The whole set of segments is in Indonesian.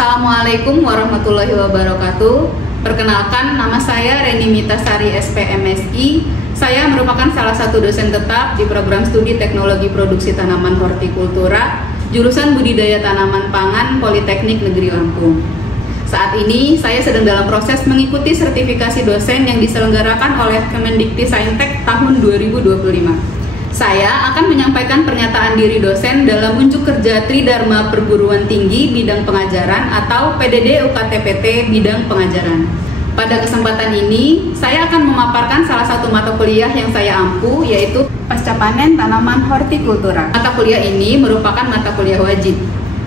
Assalamualaikum warahmatullahi wabarakatuh. Perkenalkan, nama saya Reni Mitasari SPMSI. Saya merupakan salah satu dosen tetap di program studi Teknologi Produksi Tanaman Hortikultura, jurusan Budidaya Tanaman Pangan Politeknik Negeri Lampung. Saat ini saya sedang dalam proses mengikuti sertifikasi dosen yang diselenggarakan oleh Kemendikti-Saintek tahun 2025. Saya akan menyampaikan pernyataan diri dosen dalam unjuk kerja Tridharma Perguruan Tinggi bidang pengajaran atau PDD UKTPT bidang pengajaran. Pada kesempatan ini, saya akan memaparkan salah satu mata kuliah yang saya ampu, yaitu Pasca Panen Tanaman Hortikultura. Mata kuliah ini merupakan mata kuliah wajib.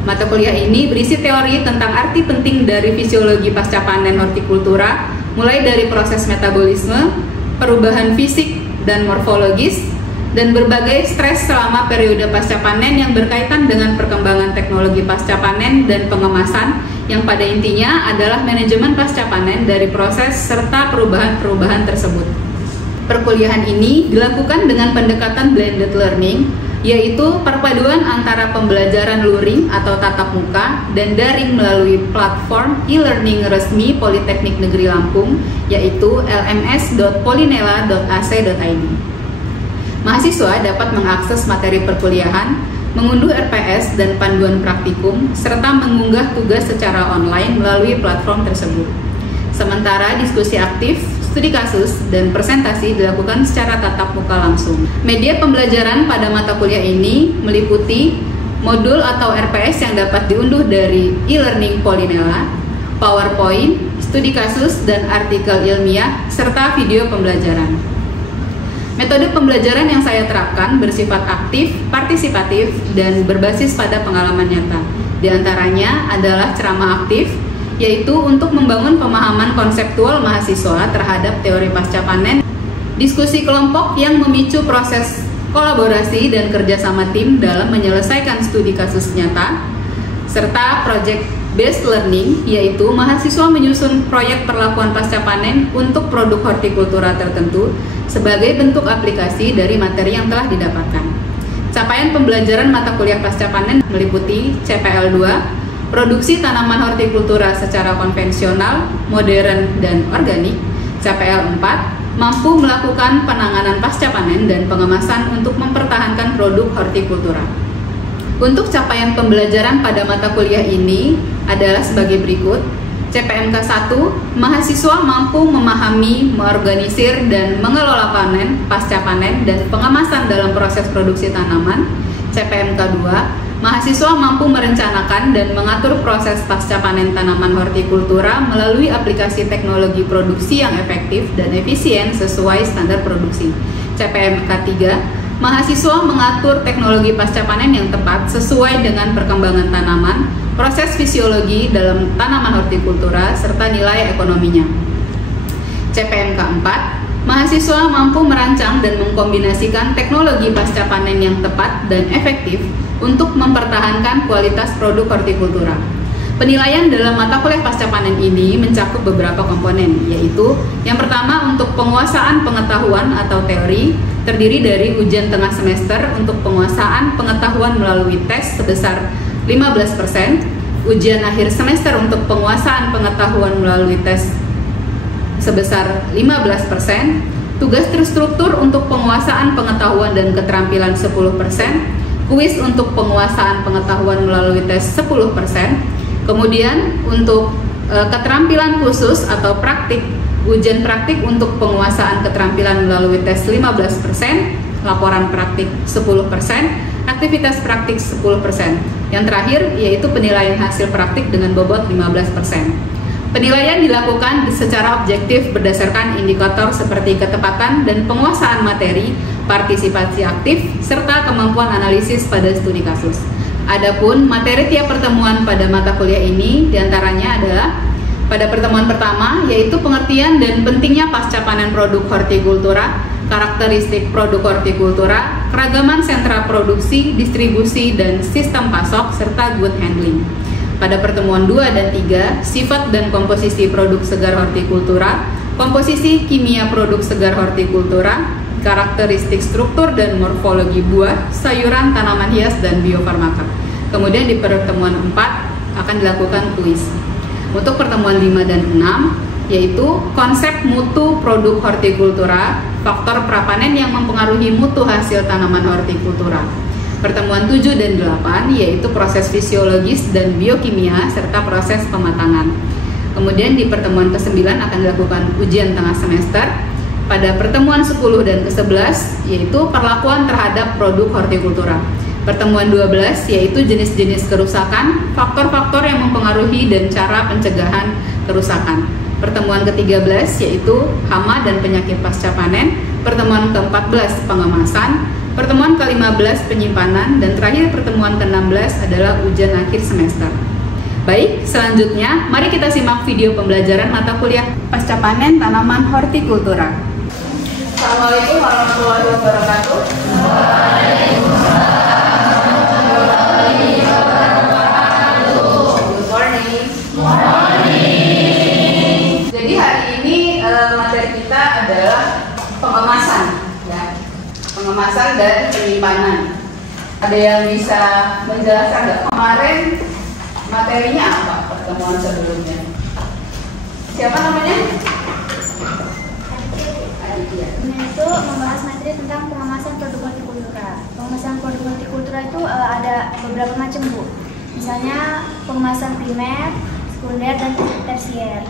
Mata kuliah ini berisi teori tentang arti penting dari fisiologi pasca panen hortikultura, mulai dari proses metabolisme, perubahan fisik dan morfologis, dan berbagai stres selama periode pasca panen yang berkaitan dengan perkembangan teknologi pasca panen dan pengemasan yang pada intinya adalah manajemen pasca panen dari proses serta perubahan-perubahan tersebut. Perkuliahan ini dilakukan dengan pendekatan blended learning, yaitu perpaduan antara pembelajaran luring atau tatap muka dan daring melalui platform e-learning resmi Politeknik Negeri Lampung, yaitu lms.polinela.ac.id. Mahasiswa dapat mengakses materi perkuliahan, mengunduh RPS dan panduan praktikum, serta mengunggah tugas secara online melalui platform tersebut. Sementara diskusi aktif, studi kasus, dan presentasi dilakukan secara tatap muka langsung. Media pembelajaran pada mata kuliah ini meliputi modul atau RPS yang dapat diunduh dari e-learning Polinela, PowerPoint, studi kasus, dan artikel ilmiah, serta video pembelajaran. Metode pembelajaran yang saya terapkan bersifat aktif, partisipatif, dan berbasis pada pengalaman nyata. Di antaranya adalah ceramah aktif, yaitu untuk membangun pemahaman konseptual mahasiswa terhadap teori pasca panen, diskusi kelompok yang memicu proses kolaborasi dan kerjasama tim dalam menyelesaikan studi kasus nyata, serta project based learning, yaitu mahasiswa menyusun proyek perlakuan pasca panen untuk produk hortikultura tertentu sebagai bentuk aplikasi dari materi yang telah didapatkan. Capaian pembelajaran mata kuliah pasca panen meliputi CPL 2, produksi tanaman hortikultura secara konvensional, modern, dan organik. CPL 4, mampu melakukan penanganan pasca panen dan pengemasan untuk mempertahankan produk hortikultura. Untuk capaian pembelajaran pada mata kuliah ini adalah sebagai berikut. CPMK 1, mahasiswa mampu memahami, mengorganisir, dan mengelola panen, pasca panen, dan pengemasan dalam proses produksi tanaman. CPMK 2, mahasiswa mampu merencanakan dan mengatur proses pasca panen tanaman hortikultura melalui aplikasi teknologi produksi yang efektif dan efisien sesuai standar produksi. CPMK 3, mahasiswa mengatur teknologi pasca panen yang tepat sesuai dengan perkembangan tanaman, proses fisiologi dalam tanaman hortikultura, serta nilai ekonominya. CPMK 4, mahasiswa mampu merancang dan mengkombinasikan teknologi pasca panen yang tepat dan efektif untuk mempertahankan kualitas produk hortikultura. Penilaian dalam mata kuliah pasca panen ini mencakup beberapa komponen, yaitu yang pertama untuk penguasaan pengetahuan atau teori, terdiri dari ujian tengah semester untuk penguasaan pengetahuan melalui tes sebesar 15%, ujian akhir semester untuk penguasaan pengetahuan melalui tes sebesar 15%, tugas terstruktur untuk penguasaan pengetahuan dan keterampilan 10%, kuis untuk penguasaan pengetahuan melalui tes 10%, kemudian untuk keterampilan khusus atau praktik, ujian praktik untuk penguasaan keterampilan melalui tes 15%, laporan praktik 10%, aktivitas praktik 10%. Yang terakhir yaitu penilaian hasil praktik dengan bobot 15%. Penilaian dilakukan secara objektif berdasarkan indikator seperti ketepatan dan penguasaan materi, partisipasi aktif, serta kemampuan analisis pada studi kasus. Adapun materi tiap pertemuan pada mata kuliah ini diantaranya adalah pada pertemuan pertama, yaitu pengertian dan pentingnya pasca panen produk hortikultura, karakteristik produk hortikultura, keragaman sentra produksi, distribusi, dan sistem pasok, serta good handling. Pada pertemuan 2 dan 3, sifat dan komposisi produk segar hortikultura, komposisi kimia produk segar hortikultura, karakteristik struktur dan morfologi buah, sayuran, tanaman hias, dan biofarmaka. Kemudian di pertemuan 4, akan dilakukan kuis. Untuk pertemuan 5 dan 6 yaitu konsep mutu produk hortikultura, faktor prapanen yang mempengaruhi mutu hasil tanaman hortikultura. Pertemuan 7 dan 8 yaitu proses fisiologis dan biokimia serta proses pematangan. Kemudian di pertemuan ke-9 akan dilakukan ujian tengah semester. Pada pertemuan 10 dan ke-11 yaitu perlakuan terhadap produk hortikultura. Pertemuan 12 yaitu jenis-jenis kerusakan, faktor-faktor yang mempengaruhi dan cara pencegahan kerusakan. Pertemuan ke-13 yaitu hama dan penyakit pasca panen. Pertemuan ke-14 pengemasan. Pertemuan ke-15 penyimpanan. Dan terakhir pertemuan ke-16 adalah ujian akhir semester. Baik, selanjutnya mari kita simak video pembelajaran mata kuliah pasca panen tanaman hortikultura. Assalamualaikum warahmatullahi wabarakatuh. Good morning. Jadi hari ini materi kita adalah pengemasan, ya. Pengemasan dan penyimpanan. Ada yang bisa menjelaskan nggak kemarin materinya apa pertemuan sebelumnya? Siapa namanya? Itu membahas materi tentang pengemasan produk hortikultura. Pengemasan produk hortikultura itu ada beberapa macam, Bu. Misalnya pengemasan primer, sekunder, dan tersier.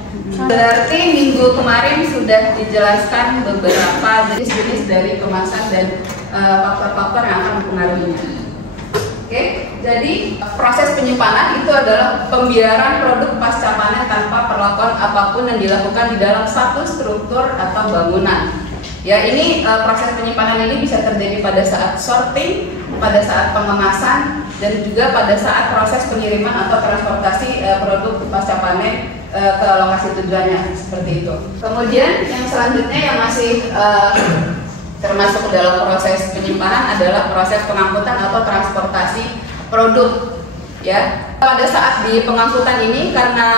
Berarti minggu kemarin sudah dijelaskan beberapa jenis-jenis dari kemasan dan faktor-faktor yang akan mempengaruhinya. Oke, jadi proses penyimpanan itu adalah pembiaran produk pasca panen tanpa perlakuan apapun yang dilakukan di dalam satu struktur atau bangunan. Ya, ini proses penyimpanan ini bisa terjadi pada saat sorting, pada saat pengemasan, dan juga pada saat proses pengiriman atau transportasi produk pasca panen ke lokasi tujuannya, seperti itu. Kemudian yang selanjutnya yang masih termasuk dalam proses penyimpanan adalah proses pengangkutan atau transportasi produk. Ya, pada saat di pengangkutan ini karena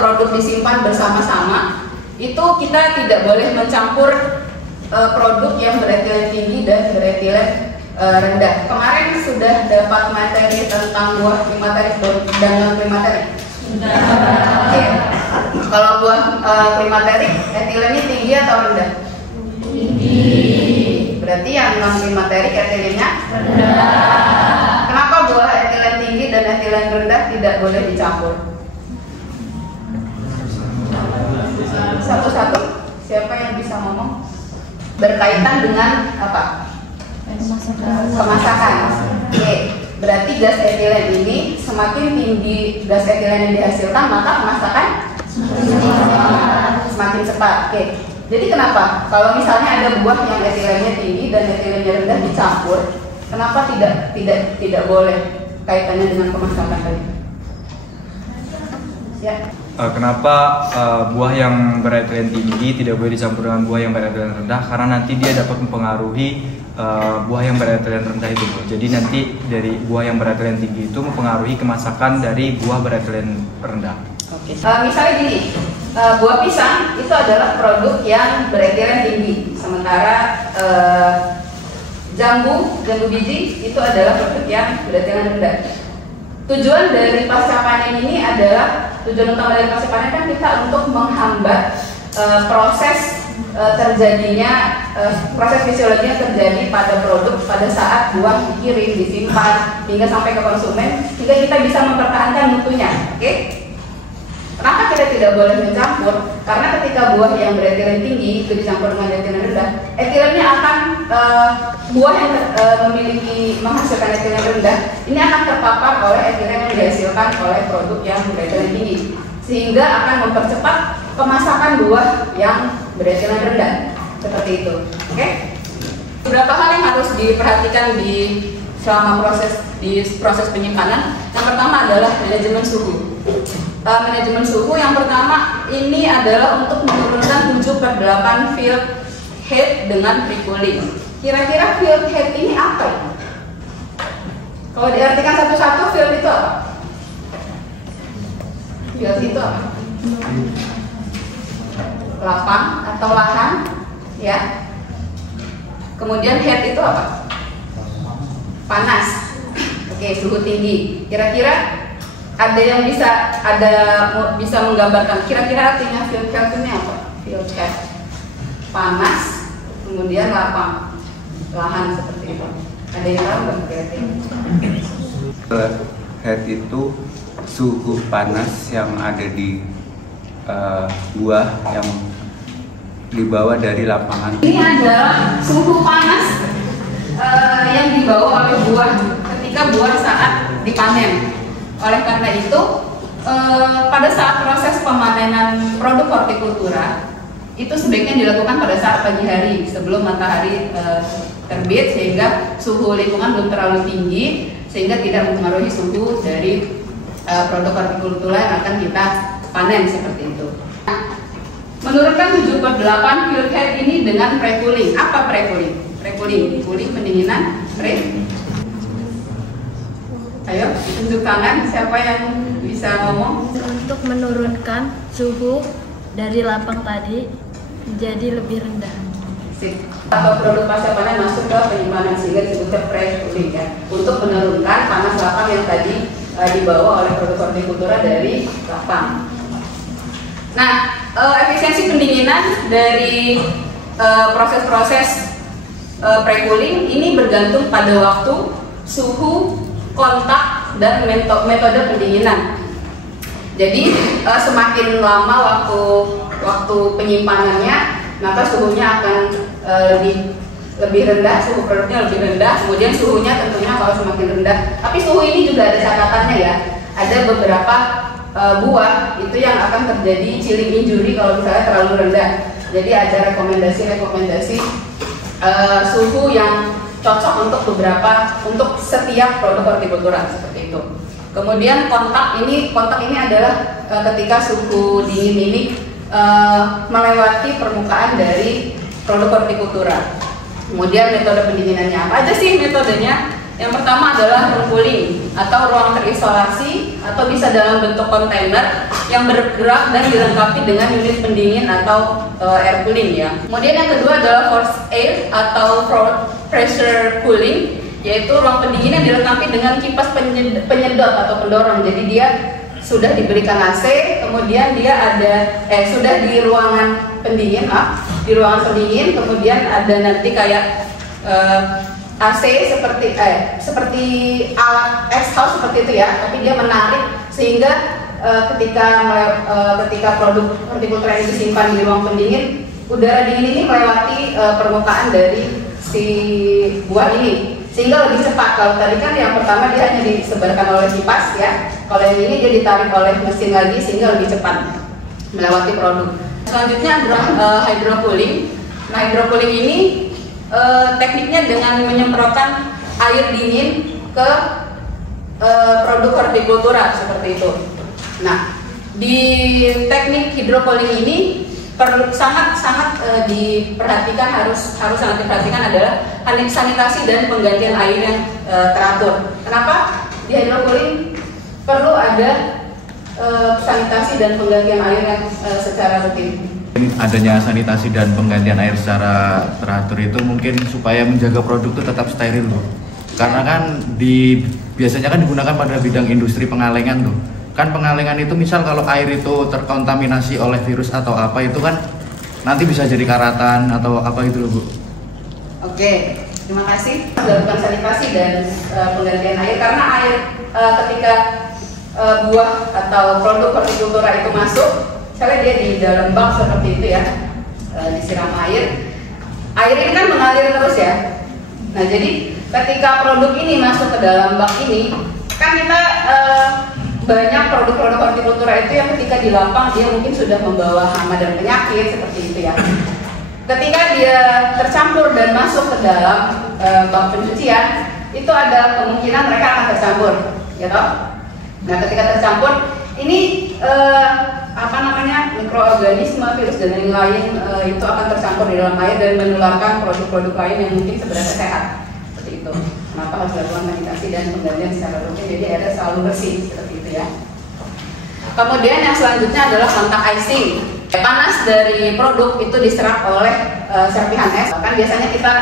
produk disimpan bersama-sama, itu kita tidak boleh mencampur produk yang beretilen tinggi dan beretilen rendah. Kemarin sudah dapat materi tentang buah klimaterik dan non klimaterik. Oke. Kalau buah klimaterik etilennya tinggi atau rendah? Tinggi. Berarti yang non klimaterik etilennya rendah. Kenapa buah etilen tinggi dan etilen rendah tidak boleh dicampur? Satu-satu. Siapa yang bisa ngomong? Berkaitan dengan apa? Pemasakan. Oke. Berarti gas etilen ini semakin tinggi gas etilen yang dihasilkan, maka pemasakan semakin cepat. Oke. Jadi kenapa? Kalau misalnya ada buah yang etilennya tinggi dan etilennya rendah dicampur, kenapa tidak boleh kaitannya dengan pemasakan tadi? Ya. Kenapa buah yang beretilen tinggi tidak boleh dicampur dengan buah yang beretilen rendah? Karena nanti dia dapat mempengaruhi buah yang beretilen rendah itu, Bu. Jadi nanti dari buah yang beretilen tinggi itu mempengaruhi kemasakan dari buah beretilen rendah. Oke. Misalnya gini, buah pisang itu adalah produk yang beretilen tinggi, sementara jambu biji itu adalah produk yang beretilen rendah. Tujuan dari pasca panen ini adalah, tujuan utama dari pasca panen kan kita untuk menghambat proses terjadinya proses fisiologinya terjadi pada produk pada saat buah dikirim, disimpan hingga sampai ke konsumen, hingga kita bisa mempertahankan mutunya. Oke? Kenapa kita tidak boleh mencampur? Karena ketika buah yang beretilen tinggi itu dicampur dengan etilen rendah, etilennya akan buah yang menghasilkan etilen rendah ini akan terpapar oleh etilen yang dihasilkan oleh produk yang beretilen tinggi, sehingga akan mempercepat pemasakan buah yang beretilen rendah, seperti itu. Oke? Beberapa hal yang harus diperhatikan selama proses penyimpanan. Yang pertama adalah manajemen suhu. Manajemen suhu yang pertama ini adalah untuk menurunkan 7/8 field head dengan pre-cooling. Kira-kira field head ini apa ya? Kalau diartikan satu-satu, field itu apa? Field itu apa? Lapang atau lahan, ya. Kemudian head itu apa? Panas. Oke, suhu tinggi. Kira-kira Ada yang bisa menggambarkan kira-kira artinya field head ini apa? Field head panas, kemudian lapang, lahan seperti itu. Ada yang tahu nggak kira-kira? Head itu suhu panas yang ada di buah yang dibawa dari lapangan. Ini adalah suhu panas yang dibawa oleh buah ketika buah saat dipanen. Oleh karena itu, pada saat proses pemanenan produk hortikultura itu sebaiknya dilakukan pada saat pagi hari sebelum matahari terbit, sehingga suhu lingkungan belum terlalu tinggi sehingga tidak mempengaruhi suhu dari produk hortikultura yang akan kita panen seperti itu. Menurunkan 7/8 field head ini dengan pre-cooling. Apa pre-cooling? Pre-cooling, cooling pendinginan, pre. Ayo, tunjuk tangan siapa yang bisa ngomong. Untuk menurunkan suhu dari lapang tadi menjadi lebih rendah. Sip. Atau produk pasca panen masuk ke penyimpanan sehingga disebutnya pre-cooling ya. Untuk menurunkan panas lapang yang tadi dibawa oleh produk hortikultura dari lapang. Nah, efisiensi pendinginan dari proses-proses pre-cooling ini bergantung pada waktu, suhu, kontak, dan metode pendinginan. Jadi semakin lama waktu penyimpanannya, maka suhunya akan lebih rendah, suhu produknya lebih rendah. Kemudian suhunya tentunya kalau semakin rendah. Tapi suhu ini juga ada catatannya ya. Ada beberapa buah itu yang akan terjadi chilling injury kalau misalnya terlalu rendah. Jadi ada rekomendasi suhu yang cocok untuk setiap produk hortikultura seperti itu. Kemudian kontak ini adalah ketika suhu dingin ini melewati permukaan dari produk hortikultura. Kemudian metode pendinginannya apa aja sih metodenya? Yang pertama adalah room cooling atau ruang terisolasi, atau bisa dalam bentuk kontainer yang bergerak dan dilengkapi dengan unit pendingin atau air cooling ya. Kemudian yang kedua adalah forced air atau pressure cooling, yaitu ruang pendingin yang dilengkapi dengan kipas penyedot atau pendorong. Jadi dia sudah diberikan AC, kemudian dia sudah di ruangan pendingin, kemudian ada nanti kayak AC seperti alat exhaust seperti itu ya, tapi dia menarik sehingga ketika produk hortikultura ini disimpan di ruang pendingin, udara dingin ini melewati permukaan dari si buah ini sehingga lebih cepat. Kalau tadi kan yang pertama dia hanya disebarkan oleh kipas ya, kalau yang ini dia ditarik oleh mesin lagi sehingga lebih cepat melewati produk. Selanjutnya adalah hydrocooling. Nah, hydrocooling ini tekniknya dengan menyemprotkan air dingin ke produk hortikultura seperti itu. Nah, di teknik hydrocooling ini sangat diperhatikan, harus sangat diperhatikan adalah sanitasi dan penggantian air yang teratur. Kenapa? Di hydrocooling perlu ada sanitasi dan penggantian air yang secara rutin. Adanya sanitasi dan penggantian air secara teratur itu mungkin supaya menjaga produk itu tetap steril loh. Karena kan biasanya kan digunakan pada bidang industri pengalengan tuh. Kan pengalengan itu misal kalau air itu terkontaminasi oleh virus atau apa itu kan nanti bisa jadi karatan atau apa itu loh Bu. Oke, terima kasih. Melakukan sanitasi dan penggantian air karena air ketika buah atau produk hortikultura itu masuk, misalnya dia di dalam bak seperti itu ya, disiram air ini kan mengalir terus ya. Nah, jadi ketika produk ini masuk ke dalam bak ini, kan kita banyak produk-produk hortikultura itu yang ketika di lapang dia mungkin sudah membawa hama dan penyakit seperti itu ya. Ketika dia tercampur dan masuk ke dalam bak pencucian, itu ada kemungkinan mereka akan tercampur, gitu. Nah, ketika tercampur ini mikroorganisme, virus dan lain-lain itu akan tercampur di dalam air dan menularkan produk-produk lain yang mungkin sebenarnya sehat seperti itu. Kenapa harus dilakukan sanitasi dan penggantian secara rutin, jadi airnya selalu bersih seperti itu ya. Kemudian yang selanjutnya adalah kontak icing. Panas dari produk itu diserap oleh serpihan es. Kan biasanya kita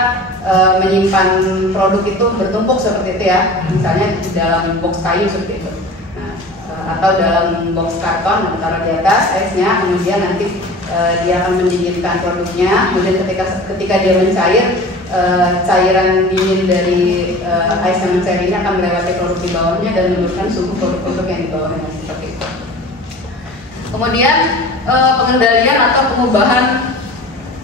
menyimpan produk itu bertumpuk seperti itu ya, misalnya di dalam box kayu seperti itu. Nah, atau dalam box karton, taruh di atas aisnya, kemudian nanti dia akan mendinginkan produknya. Kemudian ketika dia mencair, cairan dingin dari ais yang mencair ini akan melewati produk di bawahnya dan menurunkan suhu produk-produk yang di bawahnya, seperti itu. Kemudian pengendalian atau pengubahan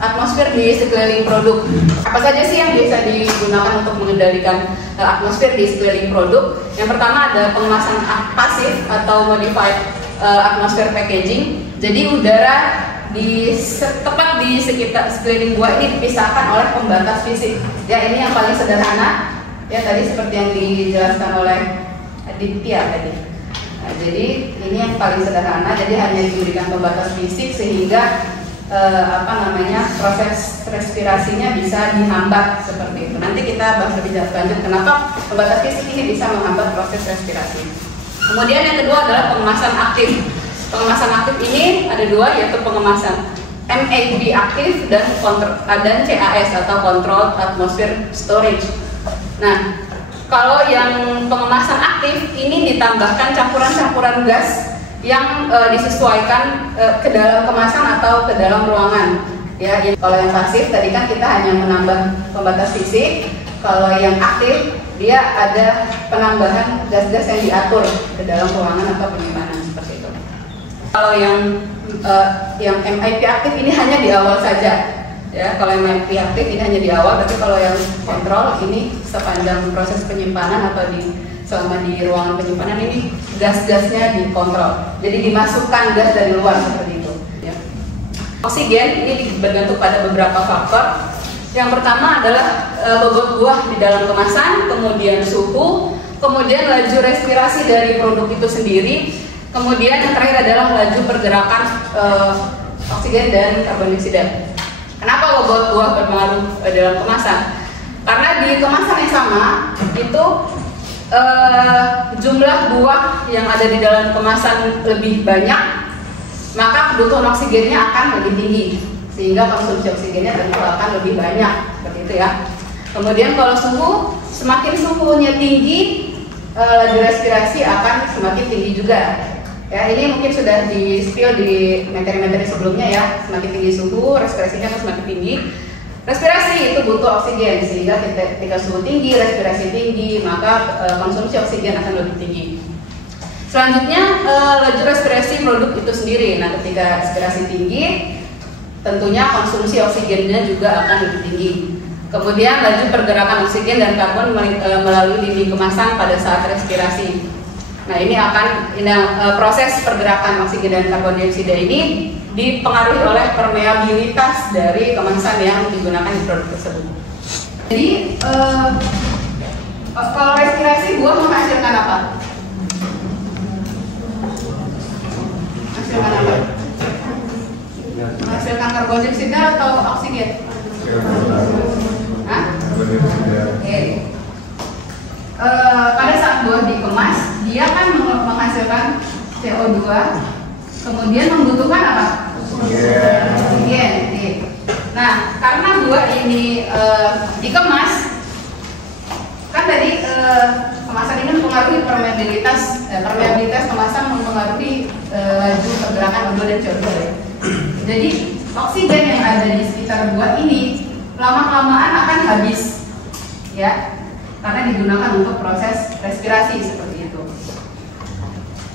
atmosfer di sekeliling produk. Apa saja sih yang bisa digunakan untuk mengendalikan atmosfer di sekeliling produk? Yang pertama ada pengemasan pasif atau modified atmosphere packaging. Jadi udara tepat di sekitar sekeliling buah ini dipisahkan oleh pembatas fisik. Ya, ini yang paling sederhana. Ya, tadi seperti yang dijelaskan oleh Aditya tadi. Nah, jadi ini yang paling sederhana. Jadi hanya diberikan pembatas fisik sehingga proses respirasinya bisa dihambat seperti itu. Nanti kita bahas lebih lanjut kenapa pembatas fisik ini bisa menghambat proses respirasi. Kemudian yang kedua adalah pengemasan aktif. Pengemasan aktif ini ada dua, yaitu pengemasan MAP aktif dan CAS atau Controlled Atmosphere Storage. Nah, kalau yang pengemasan aktif ini ditambahkan campuran-campuran gas yang disesuaikan ke dalam kemasan atau ke dalam ruangan. Ya, kalau yang pasif tadi kan kita hanya menambah pembatas fisik. Kalau yang aktif dia ada penambahan gas-gas yang diatur ke dalam ruangan atau penyimpanan seperti itu. Kalau yang MIP aktif ini hanya di awal saja. Ya, kalau yang MIP aktif ini hanya di awal, tapi kalau yang kontrol ini sepanjang proses penyimpanan atau selama di ruangan penyimpanan ini gas-gasnya dikontrol. Jadi dimasukkan gas dari luar seperti itu. Ya. Oksigen ini bergantung pada beberapa faktor. Yang pertama adalah bobot buah di dalam kemasan, kemudian suhu, kemudian laju respirasi dari produk itu sendiri, kemudian yang terakhir adalah laju pergerakan oksigen dan karbon dioksida. Kenapa bobot buah berpengaruh dalam kemasan? Karena di kemasan yang sama itu jumlah buah yang ada di dalam kemasan lebih banyak, maka kebutuhan oksigennya akan lebih tinggi, sehingga konsumsi oksigennya tentu akan lebih banyak, seperti itu ya. Kemudian kalau semakin suhunya tinggi, laju respirasi akan semakin tinggi juga. Ya, ini mungkin sudah di-spill di materi-materi sebelumnya ya. Semakin tinggi suhu, respirasinya akan semakin tinggi. Respirasi itu butuh oksigen, sehingga ketika suhu tinggi, respirasi tinggi, maka konsumsi oksigen akan lebih tinggi. Selanjutnya, laju respirasi produk itu sendiri. Nah, ketika respirasi tinggi, tentunya konsumsi oksigennya juga akan lebih tinggi. Kemudian, laju pergerakan oksigen dan karbon melalui dinding kemasan pada saat respirasi. Nah, ini akan proses pergerakan oksigen dan karbon dioksida ini dipengaruhi oleh permeabilitas dari kemasan yang digunakan di produk tersebut. Jadi kalau respirasi buah menghasilkan apa? Menghasilkan apa? Menghasilkan karbon dioksida atau oksigen? Hah? Oke. Pada saat buah dikemas, dia kan menghasilkan CO2. Kemudian membutuhkan apa? Oksigen. Nah, karena buah ini dikemas, kan tadi kemasan ini mempengaruhi permeabilitas kemasan mempengaruhi laju pergerakan O2 dan CO2. Jadi oksigen yang ada di sekitar buah ini lama-kelamaan akan habis, ya, karena digunakan untuk proses respirasi seperti itu.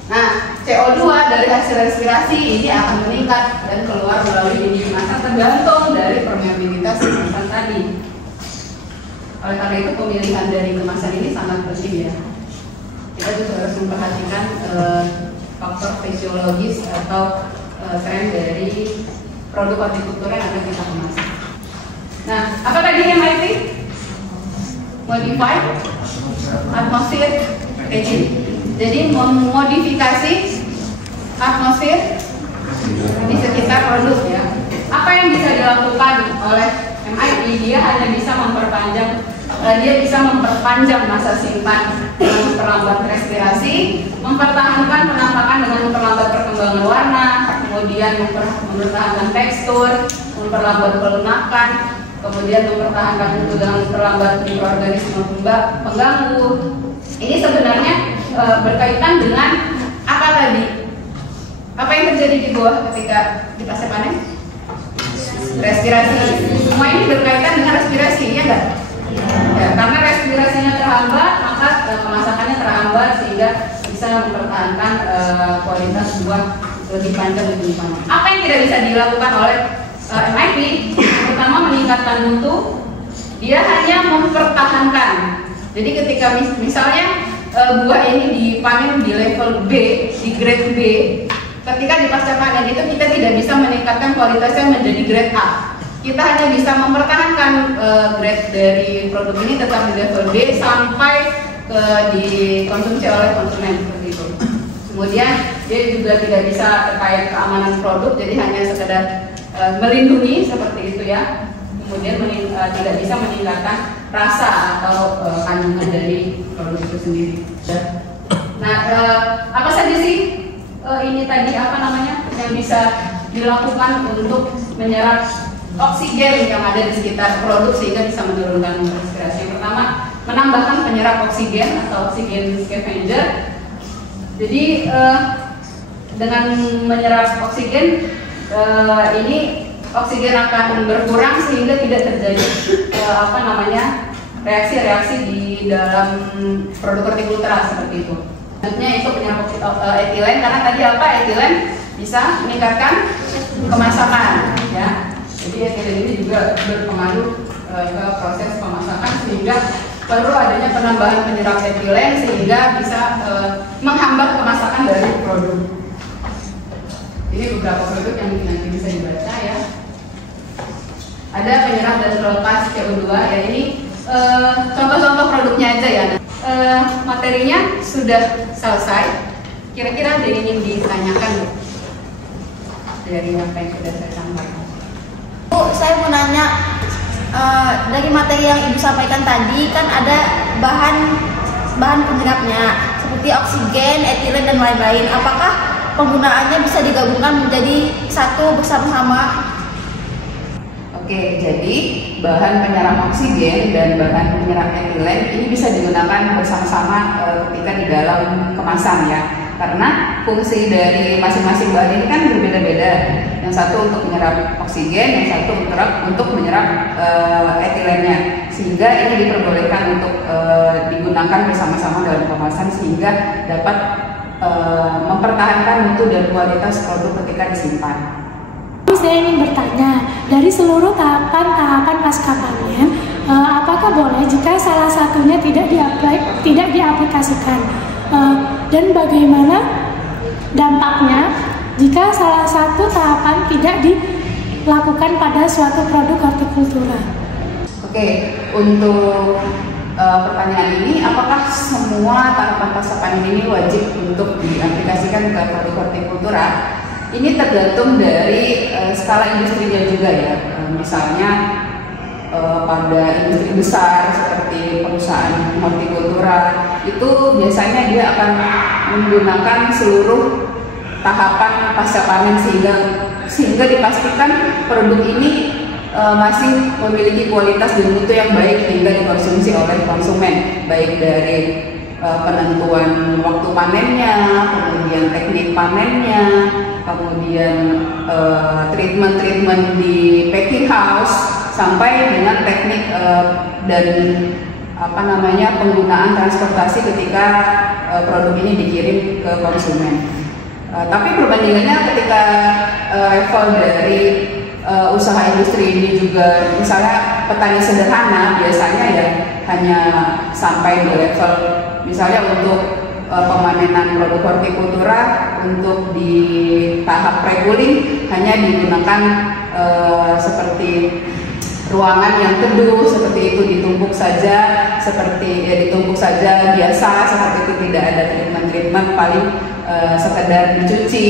Nah, CO2 dari hasil respirasi ini akan meningkat dan keluar melalui dinding kemasan tergantung dari permeabilitas kemasan tadi. Oleh karena itu pemilihan dari kemasan ini sangat penting ya. Kita juga harus memperhatikan faktor fisiologis atau tren dari produk hortikultura yang akan kita kemas. Nah, apa tadi yang MIP? Modified Atmosphere Packaging. Jadi memodifikasi atmosfer di sekitar produk ya. Apa yang bisa dilakukan oleh MIP? Dia hanya bisa memperpanjang masa simpan dengan memperlambat respirasi, mempertahankan penampakan dengan memperlambat perkembangan warna, kemudian mempertahankan tekstur, memperlambat pelunakan, kemudian mempertahankan dengan memperlambat mikroorganisme pengganggu. Ini sebenarnya berkaitan dengan Apa tadi? Apa yang terjadi di buah ketika di pasca panen? Respirasi. Semua ini berkaitan dengan respirasi, ya enggak? Ya, karena respirasinya terhambat, maka pemasakannya terhambat sehingga bisa mempertahankan kualitas buah lebih panjang lebih lama. Apa yang tidak bisa dilakukan oleh MIP? Pertama, meningkatkan mutu. Dia hanya mempertahankan. Jadi ketika misalnya buah ini dipanen di level B, di grade B, ketika di pasca panen itu kita tidak bisa meningkatkan kualitasnya menjadi grade A. Kita hanya bisa mempertahankan grade dari produk ini tetap di level B sampai dikonsumsi oleh konsumen seperti itu. Kemudian dia juga tidak bisa terkait keamanan produk, jadi hanya sekedar melindungi seperti itu ya. Kemudian tidak bisa meningkatkan rasa atau kandungan dari produk itu sendiri. Nah, apa saja sih ini tadi apa namanya yang bisa dilakukan untuk menyerap oksigen yang ada di sekitar produk sehingga bisa menurunkan respirasi? Yang pertama, menambahkan penyerap oksigen atau oksigen scavenger. Jadi dengan menyerap oksigen ini oksigen akan berkurang sehingga tidak terjadi reaksi-reaksi di dalam produk hortikultura seperti itu. Selanjutnya itu penyerap etilen, karena tadi etilen bisa meningkatkan kemasakan ya. Jadi etilen ini juga berpengaruh ke proses pemasakan sehingga perlu adanya penambahan penyerap etilen sehingga bisa menghambat kemasakan dari produk. Ini beberapa produk yang nanti bisa dibaca ya. Ada penyerap dan pelepas CO2 ya, ini contoh-contoh produknya aja ya. Materinya sudah selesai. Kira-kira ada yang ingin ditanyakan dari apa yang sudah saya sampaikan? Bu, saya mau nanya, dari materi yang Ibu sampaikan tadi kan ada bahan penyerapnya seperti oksigen, etilen dan lain-lain. Apakah penggunaannya bisa digabungkan menjadi satu bersama-sama? Oke, jadi bahan penyerap oksigen dan bahan penyerap etilen ini bisa digunakan bersama-sama ketika di dalam kemasan ya. Karena fungsi dari masing-masing bahan ini kan berbeda-beda. Yang satu untuk menyerap oksigen, yang satu untuk menyerap etilennya. Sehingga ini diperbolehkan untuk digunakan bersama-sama dalam kemasan sehingga dapat mempertahankan mutu dan kualitas produk ketika disimpan. Saya ingin bertanya, dari seluruh tahapan pasca panen, apakah boleh jika salah satunya tidak diaplikasikan? Dan bagaimana dampaknya jika salah satu tahapan tidak dilakukan pada suatu produk hortikultura? Oke, untuk pertanyaan ini, apakah semua tahapan pasca panen ini wajib untuk diaplikasikan ke produk hortikultura? Ini tergantung dari skala industrinya juga ya. Misalnya pada industri besar seperti perusahaan hortikultura itu biasanya dia akan menggunakan seluruh tahapan pasca panen sehingga dipastikan produk ini masih memiliki kualitas dan mutu yang baik hingga dikonsumsi oleh konsumen, baik dari penentuan waktu panennya, kemudian teknik panennya, kemudian treatment di packing house, sampai dengan teknik dan penggunaan transportasi ketika produk ini dikirim ke konsumen. Tapi perbandingannya ketika level dari usaha industri ini juga, misalnya petani sederhana biasanya ya hanya sampai di level misalnya untuk pemanenan produk hortikultura untuk di tahap pre-cooling hanya digunakan seperti ruangan yang teduh seperti itu, ditumpuk saja biasa seperti itu, tidak ada treatment paling sekedar dicuci,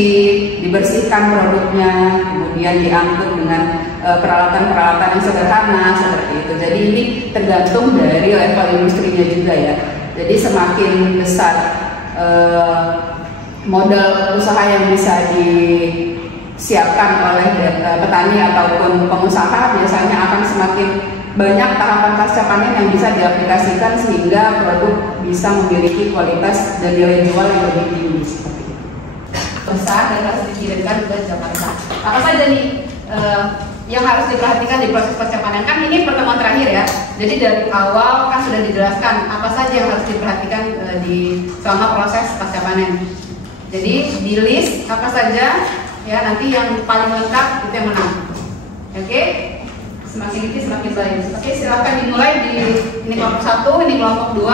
dibersihkan produknya, kemudian diangkut dengan peralatan-peralatan yang sederhana seperti itu. Jadi ini tergantung dari level industrinya juga ya. Jadi semakin besar modal usaha yang bisa disiapkan oleh petani ataupun pengusaha, biasanya akan semakin banyak tahapan pasca panen yang bisa diaplikasikan sehingga produk bisa memiliki kualitas dan nilai jual yang lebih tinggi seperti itu. besar dan harus dikirimkan ke Jakarta. Apa saja nih yang harus diperhatikan di proses pasca panen? Kan ini pertemuan terakhir ya. Jadi dari awal kan sudah dijelaskan apa saja yang harus diperhatikan di selama proses pasca panen. Jadi di list apa saja ya, nanti yang paling lengkap itu yang menang. Oke? Semakin dikit semakin baik. Oke, silakan dimulai di ini kelompok 1, ini kelompok 2.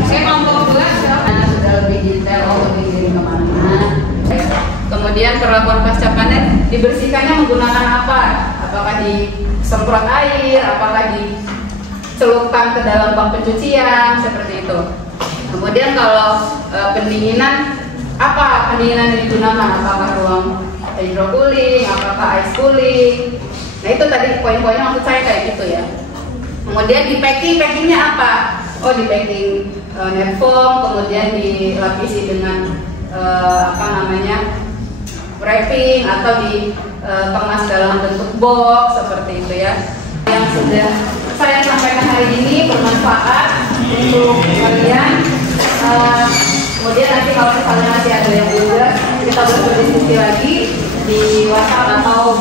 Oke, kelompok 2 sudah lebih detail lebih diri kemana. Kemudian perlakuan pasca panen, dibersihkannya menggunakan apa? Apakah disemprot air, apakah dicelupkan ke dalam bak pencucian, seperti itu. Kemudian kalau pendinginan, apa pendinginan yang digunakan? Apakah ruang hydrocooling, apakah ice cooling? Nah itu tadi poin-poinnya maksud saya kayak gitu ya. Kemudian di packingnya apa? Oh di packing net foam, kemudian dilapisi dengan wrapping atau dikemas dalam bentuk box seperti itu ya. Yang sudah saya sampaikan hari ini bermanfaat untuk kalian. Kemudian nanti kalau misalnya masih ada yang juga, kita berdiskusi lagi di WhatsApp atau